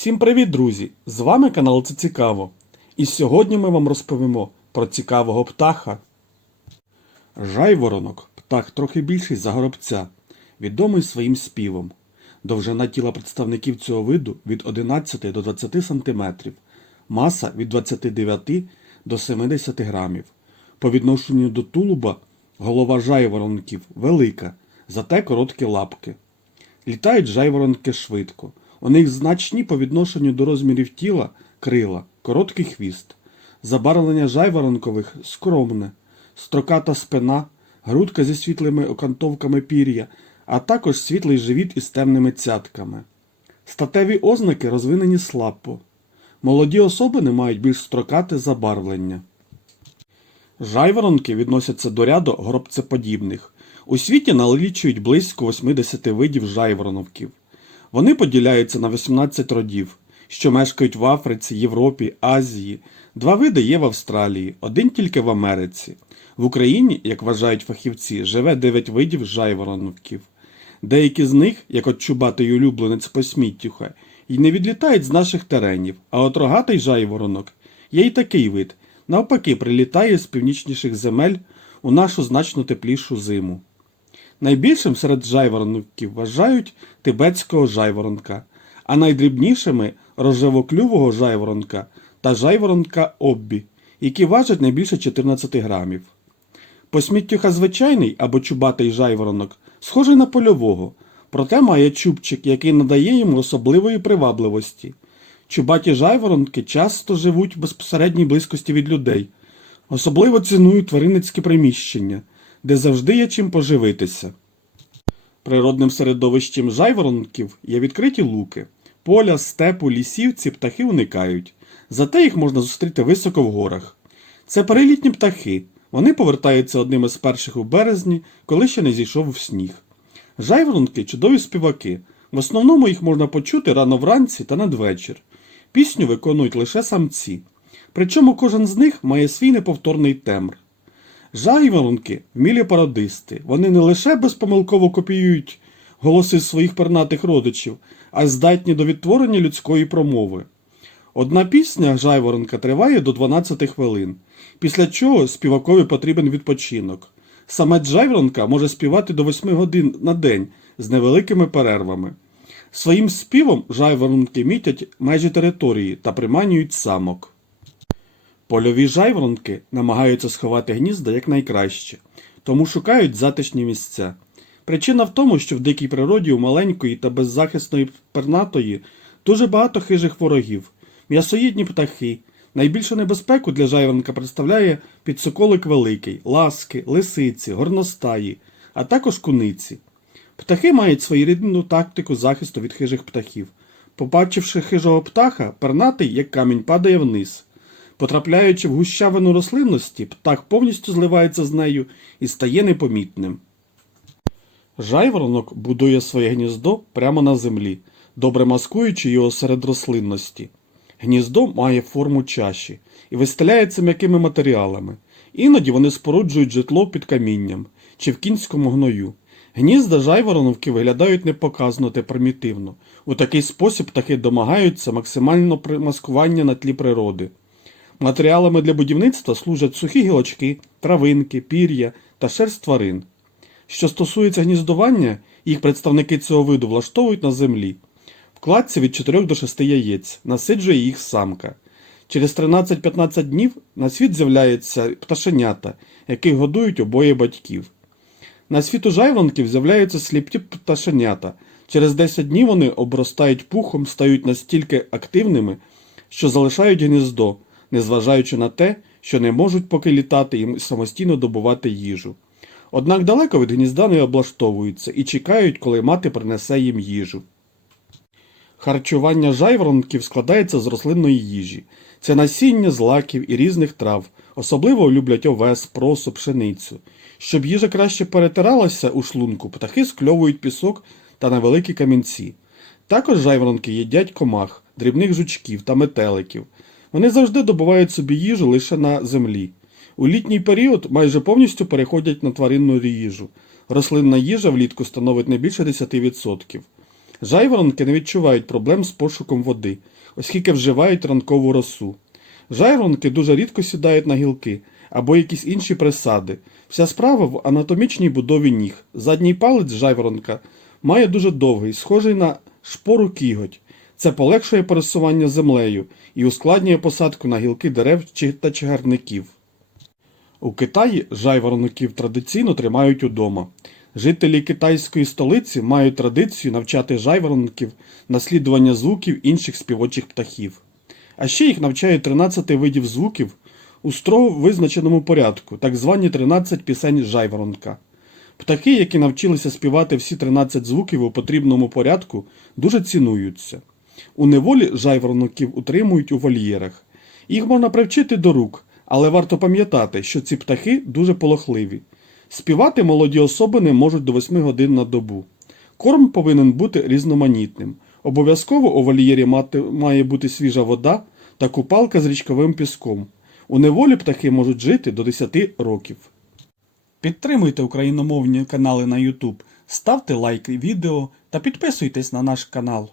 Всім привіт, друзі! З вами канал Це Цікаво. І сьогодні ми вам розповімо про цікавого птаха. Жайворонок птах трохи більший за горобця, відомий своїм співом. Довжина тіла представників цього виду від 11 до 20 см, маса від 29 до 70 грамів. По відношенню до тулуба голова жайворонків велика, зате короткі лапки. Літають жайворонки швидко. У них значні по відношенню до розмірів тіла крила, короткий хвіст. Забарвлення жайворонкових скромне, строката спина, грудка зі світлими окантовками пір'я, а також світлий живіт із темними цятками. Статеві ознаки розвинені слабо. Молоді особини мають більш строкате забарвлення. Жайворонки відносяться до ряду горобцеподібних. У світі налічують близько 80 видів жайворонків. Вони поділяються на 18 родів, що мешкають в Африці, Європі, Азії. Два види є в Австралії, один тільки в Америці. В Україні, як вважають фахівці, живе 9 видів жайворонків. Деякі з них, як от чубатий улюбленець посміттюха, й не відлітають з наших теренів, а от рогатий жайворонок є й такий вид, навпаки, прилітає з північніших земель у нашу значно теплішу зиму. Найбільшим серед жайворонків вважають тибетського жайворонка, а найдрібнішими рожевоклювого жайворонка та жайворонка оббі, які важать не більше 14 грамів. Посміттюха звичайний або чубатий жайворонок схожий на польового, проте має чубчик, який надає йому особливої привабливості. Чубаті жайворонки часто живуть в безпосередній близькості від людей, особливо цінують тваринницькі приміщення, де завжди є чим поживитися. Природним середовищем жайворонків є відкриті луки. Поля, степу, лісів ці птахи уникають. Зате їх можна зустріти високо в горах. Це перелітні птахи. Вони повертаються одними з перших у березні, коли ще не зійшов в сніг. Жайворонки чудові співаки. В основному їх можна почути рано вранці та надвечір. Пісню виконують лише самці. Причому кожен з них має свій неповторний тембр. Жайворонки вмілі пародисти. Вони не лише безпомилково копіюють голоси своїх пернатих родичів, а й здатні до відтворення людської промови. Одна пісня жайворонка триває до 12 хвилин, після чого співакові потрібен відпочинок. Саме жайворонка може співати до 8 годин на день з невеликими перервами. Своїм співом жайворонки мітять межі території та приманюють самок. Польові жайворонки намагаються сховати гнізда якнайкраще, тому шукають затишні місця. Причина в тому, що в дикій природі у маленької та беззахисної пернатої дуже багато хижих ворогів, м'ясоїдні птахи. Найбільшу небезпеку для жайворонка представляє підсоколик великий, ласки, лисиці, горностаї, а також куниці. Птахи мають своєрідну тактику захисту від хижих птахів. Побачивши хижого птаха, пернатий, як камінь, падає вниз. Потрапляючи в гущавину рослинності, птах повністю зливається з нею і стає непомітним. Жайворонок будує своє гніздо прямо на землі, добре маскуючи його серед рослинності. Гніздо має форму чаші і вистеляється м'якими матеріалами. Іноді вони споруджують житло під камінням чи в кінському гною. Гнізда жайвороновки виглядають непоказно та примітивно. У такий спосіб птахи домагаються максимального примаскування на тлі природи. Матеріалами для будівництва служать сухі гілочки, травинки, пір'я та шерсть тварин. Що стосується гніздування, їх представники цього виду влаштовують на землі. В кладці від 4 до 6 яєць насиджує їх самка. Через 13-15 днів на світ з'являються пташенята, яких годують обоє батьків. На світ у жайворонків з'являються сліпті пташенята. Через 10 днів вони обростають пухом, стають настільки активними, що залишають гніздо, незважаючи на те, що не можуть поки літати і самостійно добувати їжу. Однак далеко від гнізда не облаштовуються і чекають, коли мати принесе їм їжу. Харчування жайворонків складається з рослинної їжі. Це насіння злаків і різних трав. Особливо люблять овес, просу, пшеницю. Щоб їжа краще перетиралася у шлунку, птахи скльовують пісок та невеликі камінці. Також жайворонки їдять комах, дрібних жучків та метеликів. Вони завжди добувають собі їжу лише на землі. У літній період майже повністю переходять на тваринну їжу. Рослинна їжа влітку становить не більше 10%. Жайворонки не відчувають проблем з пошуком води, оскільки вживають ранкову росу. Жайворонки дуже рідко сідають на гілки або якісь інші присади. Вся справа в анатомічній будові ніг. Задній палець жайворонка має дуже довгий, схожий на шпору кіготь. Це полегшує пересування землею і ускладнює посадку на гілки дерев та чагарників. У Китаї жайворонків традиційно тримають удома. Жителі китайської столиці мають традицію навчати жайворонків наслідування звуків інших співочих птахів. А ще їх навчають 13 видів звуків у строго визначеному порядку, так звані 13 пісень жайворонка. Птахи, які навчилися співати всі 13 звуків у потрібному порядку, дуже цінуються. У неволі жайворонків утримують у вольєрах. Їх можна привчити до рук, але варто пам'ятати, що ці птахи дуже полохливі. Співати молоді особини можуть до 8 годин на добу. Корм повинен бути різноманітним. Обов'язково у вольєрі має бути свіжа вода та купалка з річковим піском. У неволі птахи можуть жити до 10 років. Підтримуйте україномовні канали на YouTube, ставте лайки відео та підписуйтесь на наш канал.